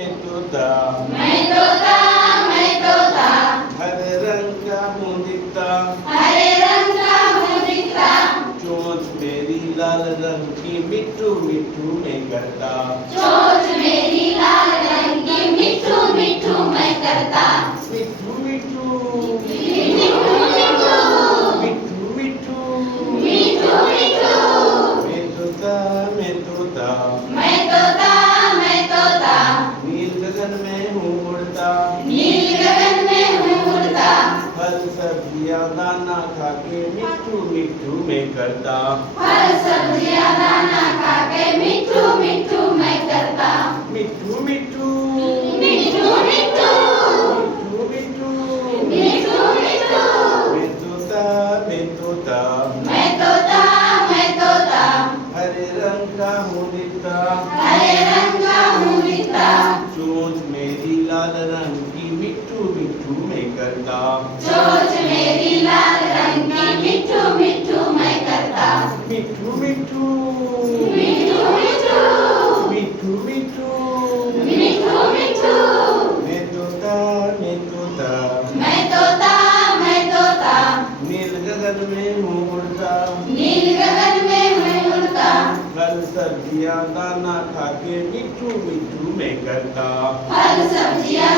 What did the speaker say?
मैं तोता मैं तोता मैं तोता हरे रंग का हूँ दिखता हरे रंग का हूँ दिखता चोंच मेरी लाल रंग की मिट्ठू मिट्ठू मैं करता चोंच मेरी लाल रंग की मिट्ठू मिट्ठू मैं करता मिट्ठू मिट्ठू मिट्ठू मिट्ठू मिट्ठू मिट्ठू मिट्ठू मिट्ठू मैं तोता मैं तोता मैं तोता मैं तोता नील गगन में हूँ उड़ता नील गगन में हूँ उड़ता फल सब्जियाँ दाना खा के मिट्ठू मिट्ठू मैं करता फल सब्जियाँ दाना खा के मिट्ठू मिट्ठू मैं करता मिट्ठू मिट्ठू मिट्ठू मिट्ठू मिट्ठू मिट्ठू मिट्ठू मिट्ठू मैं तोता मैं तोता मैं तोता मैं तोता हरे रंग का हूँ दिखता हरे रंग का हूँ दिखता चोंच मेरी लाल रंग की मिट्ठू मिट्ठू मैं करता चोंच मेरी लाल रंग की मिट्ठू मिट्ठू मैं करता मिट्ठू मिट्ठू मिट्ठू मिट्ठू मिट्ठू मिट्ठू मिट्ठू मिट्ठू मैं तोता मैं तोता मैं तोता मैं तोता नील गगन में हूँ उड़ता नील गगन में हूँ उड़ता फल सब्जियाँ दाना खा के मिट्ठू मिट्ठू मैं करता फल सब्जियाँ